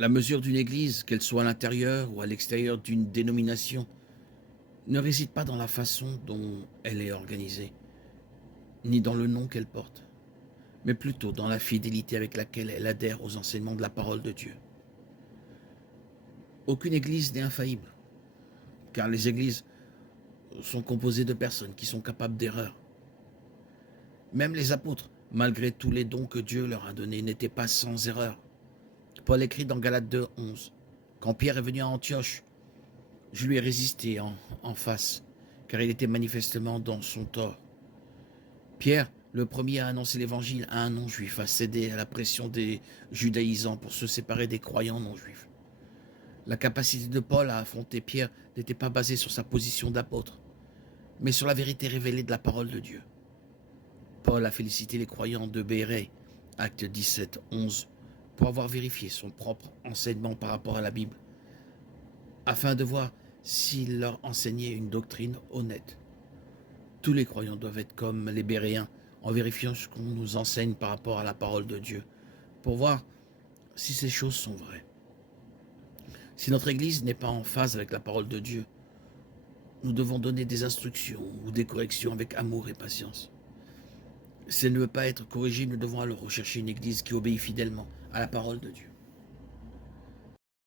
La mesure d'une église, qu'elle soit à l'intérieur ou à l'extérieur d'une dénomination, ne réside pas dans la façon dont elle est organisée, ni dans le nom qu'elle porte, mais plutôt dans la fidélité avec laquelle elle adhère aux enseignements de la parole de Dieu. Aucune église n'est infaillible, car les églises sont composées de personnes qui sont capables d'erreurs. Même les apôtres, malgré tous les dons que Dieu leur a donnés, n'étaient pas sans erreur. Paul écrit dans Galates 2, 11, « Quand Pierre est venu à Antioche, je lui ai résisté en face, car il était manifestement dans son tort. » Pierre, le premier à annoncer l'évangile à un non-juif, a cédé à la pression des judaïsants pour se séparer des croyants non-juifs. La capacité de Paul à affronter Pierre n'était pas basée sur sa position d'apôtre, mais sur la vérité révélée de la parole de Dieu. Paul a félicité les croyants de Bérée, acte 17, 11, pour avoir vérifié son propre enseignement par rapport à la Bible, afin de voir s'il leur enseignait une doctrine honnête. Tous les croyants doivent être comme les Béréens, en vérifiant ce qu'on nous enseigne par rapport à la parole de Dieu, pour voir si ces choses sont vraies. Si notre Église n'est pas en phase avec la parole de Dieu, nous devons donner des instructions ou des corrections avec amour et patience. Si elle ne veut pas être corrigée, nous devons alors rechercher une Église qui obéit fidèlement à la parole de Dieu.